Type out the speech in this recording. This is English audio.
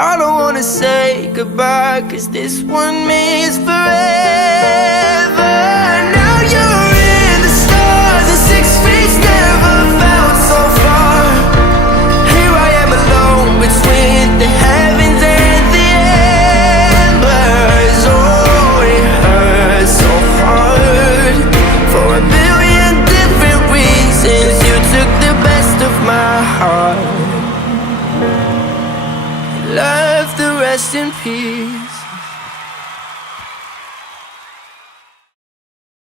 I don't wanna say goodbye, 'cause this one means forever. Now you're in the stars, and 6 feet never felt so far. Here I am alone between the heavens and the embers. Oh, it hurts so hard. For a billion different reasons, you took the best of my heart. Love to rest in peace.